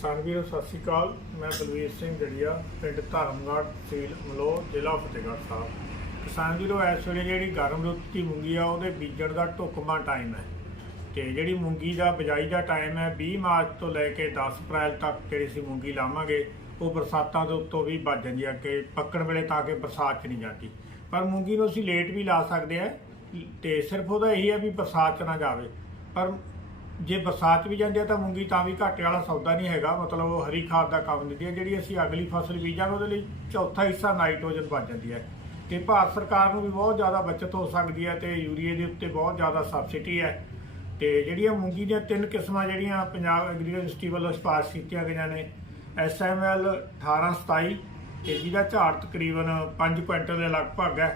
ਕਿਸਾਨ ਵੀਰੋ, ਸਤਿ ਸ਼੍ਰੀ ਅਕਾਲ। ਮੈਂ ਬਲਵੀਰ ਸਿੰਘ ਜੜੀਆ, ਪਿੰਡ ਧਰਮਗੜ੍ਹ, ਤਹਿਸੀਲ ਮਲੋ ਜ਼ਿਲ੍ਹਾ ਫਤਿਹਗੜ੍ਹ ਸਾਹਿਬ। ਕਿਸਾਨ ਵੀਰੋ, ਇਸ ਵੇਲੇ ਜਿਹੜੀ ਗਰਮ ਰੁੱਤ ਦੀ ਮੂੰਗੀ ਆ, ਉਹਦੇ ਬੀਜਣ ਦਾ ਢੁਕਮਾ ਟਾਈਮ ਹੈ। ਤੇ ਜਿਹੜੀ ਮੂੰਗੀ ਦਾ ਬਿਜਾਈ ਦਾ ਟਾਈਮ ਹੈ 20 ਮਾਰਚ ਤੋਂ ਲੈ ਕੇ 10 ਅਪ੍ਰੈਲ ਤੱਕ ਜਿਹੜੀ ਅਸੀਂ ਮੂੰਗੀ ਲਾਵਾਂਗੇ, ਉਹ ਬਰਸਾਤਾਂ ਦੇ ਉੱਤੋਂ ਵੀ ਬਚ ਜਾਂਦੀ ਹੈ ਕਿ ਪੱਕਣ ਵੇਲੇ ਤਾਂ ਕਿ ਬਰਸਾਤ ਚ ਨਹੀਂ ਜਾਂਦੀ। ਪਰ ਮੂੰਗੀ ਨੂੰ ਅਸੀਂ ਲੇਟ ਵੀ ਲਾ ਸਕਦੇ ਆ, ਤੇ ਸਿਰਫ ਉਹਦਾ ਇਹੀ ਹੈ ਵੀ ਬਰਸਾਤ ਚ ਨਾ ਜਾਵੇ। ਪਰ ਜੇ ਬਰਸਾਤ ਵੀ ਜਾਂਦੀ ਆ ਤਾਂ ਮੂੰਗੀ ਤਾਂ ਵੀ ਘਾਟੇ ਵਾਲਾ ਸੌਦਾ ਨਹੀਂ ਹੈਗਾ, ਮਤਲਬ ਉਹ ਹਰੀ ਖਾਦ ਦਾ ਕੰਮ ਦਿੰਦੀ ਹੈ ਜਿਹੜੀ ਅਸੀਂ ਅਗਲੀ ਫਸਲ ਬੀਜਾਂਗੇ, ਉਹਦੇ ਲਈ ਚੌਥਾ ਹਿੱਸਾ ਨਾਈਟ੍ਰੋਜਨ ਬਚ ਜਾਂਦੀ ਹੈ ਤੇ ਭਾਰਤ ਸਰਕਾਰ ਨੂੰ ਵੀ ਬਹੁਤ ਜ਼ਿਆਦਾ ਬਚਤ ਹੋ ਸਕਦੀ ਹੈ ਤੇ ਯੂਰੀਏ ਦੇ ਉੱਤੇ ਬਹੁਤ ਜ਼ਿਆਦਾ ਸਬਸਿਡੀ ਹੈ ਤੇ ਜਿਹੜੀਆਂ ਮੂੰਗੀ ਦੀਆਂ ਤਿੰਨ ਕਿਸਮਾਂ ਜਿਹੜੀਆਂ ਪੰਜਾਬ ਐਗਰੀਕਲਚਰ ਵੱਲੋਂ ਸਿਫਾਰਸ਼ ਕੀਤੀਆਂ ਗਈਆਂ ਨੇ SML 1827 ਤੇ ਜਿਹਦਾ ਝਾੜ ਤਕਰੀਬਨ 5 ਕੁਇੰਟਲ ਦੇ ਲਗਭਗ ਹੈ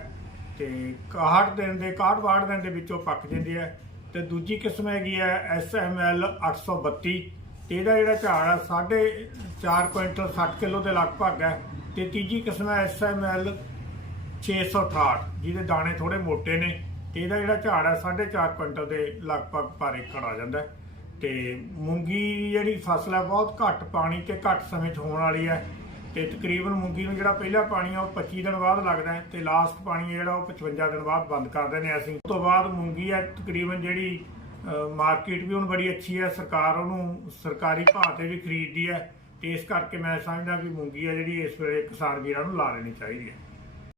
ਤੇ 61 ਦਿਨ ਦੇ 61 ਵਾੜ ਦਿਨ ਦੇ ਵਿੱਚੋਂ ਪੱਕ ਜਾਂਦੀ ਹੈ ਤੇ ਦੂਜੀ ਕਿਸਮ ਹੈਗੀ ਹੈ SML 832 ਤੇ ਇਹਦਾ ਜਿਹੜਾ ਝਾੜ ਹੈ 4.5 ਕੁਇੰਟਲ 60 ਕਿਲੋ ਦੇ ਲਗਭਗ ਹੈ ਤੇ ਤੀਜੀ ਕਿਸਮ ਹੈ SML 668 ਜਿਹਦੇ ਦਾਣੇ ਥੋੜੇ ਮੋਟੇ ਨੇ। ਤੇ ਇਹਦਾ ਜਿਹੜਾ ਝਾੜ ਹੈ 4.5 ਕੁਇੰਟਲ ਦੇ ਲਗਭਗ ਪਰ ਏਕੜ ਆ ਜਾਂਦਾ। ਹੈ। ਤੇ ਮੂੰਗੀ ਜਿਹੜੀ ਫਸਲ ਹੈ ਬਹੁਤ ਘੱਟ ਪਾਣੀ ਤੇ ਘੱਟ ਸਮੇਂ 'ਚ ਹੋਣ ਵਾਲੀ ਹੈ ਤੇ ਤਕਰੀਬਨ ਮੂੰਗੀ ਨੂੰ ਜਿਹੜਾ ਪਹਿਲਾ ਪਾਣੀ ਆ ਉਹ 25 ਦਿਨ ਬਾਅਦ ਲੱਗਦਾ ਹੈ ਤੇ ਲਾਸਟ ਪਾਣੀ ਹੈ ਜਿਹੜਾ ਉਹ 55 ਦਿਨ ਬਾਅਦ ਬੰਦ ਕਰ ਦਿੰਦੇ ਹਾਂ ਅਸੀਂ। ਉਸ ਤੋਂ ਬਾਅਦ ਮੂੰਗੀ ਹੈ ਤਕਰੀਬਨ ਜਿਹੜੀ ਮਾਰਕੀਟ ਵੀ ਹੁਣ ਬੜੀ ਅੱਛੀ ਹੈ ਸਰਕਾਰ ਉਹਨੂੰ ਸਰਕਾਰੀ ਭਾਅ ਤੇ ਵੀ ਖਰੀਦਦੀ ਹੈ ਤੇ ਇਸ ਕਰਕੇ ਮੈਂ ਸਮਝਦਾ ਵੀ ਮੂੰਗੀ ਹੈ ਜਿਹੜੀ ਇਸ ਵੇਲੇ ਕਿਸਾਨ ਵੀਰਾਂ ਨੂੰ ਲਾ ਲੈਣੀ ਚਾਹੀਦੀ ਹੈ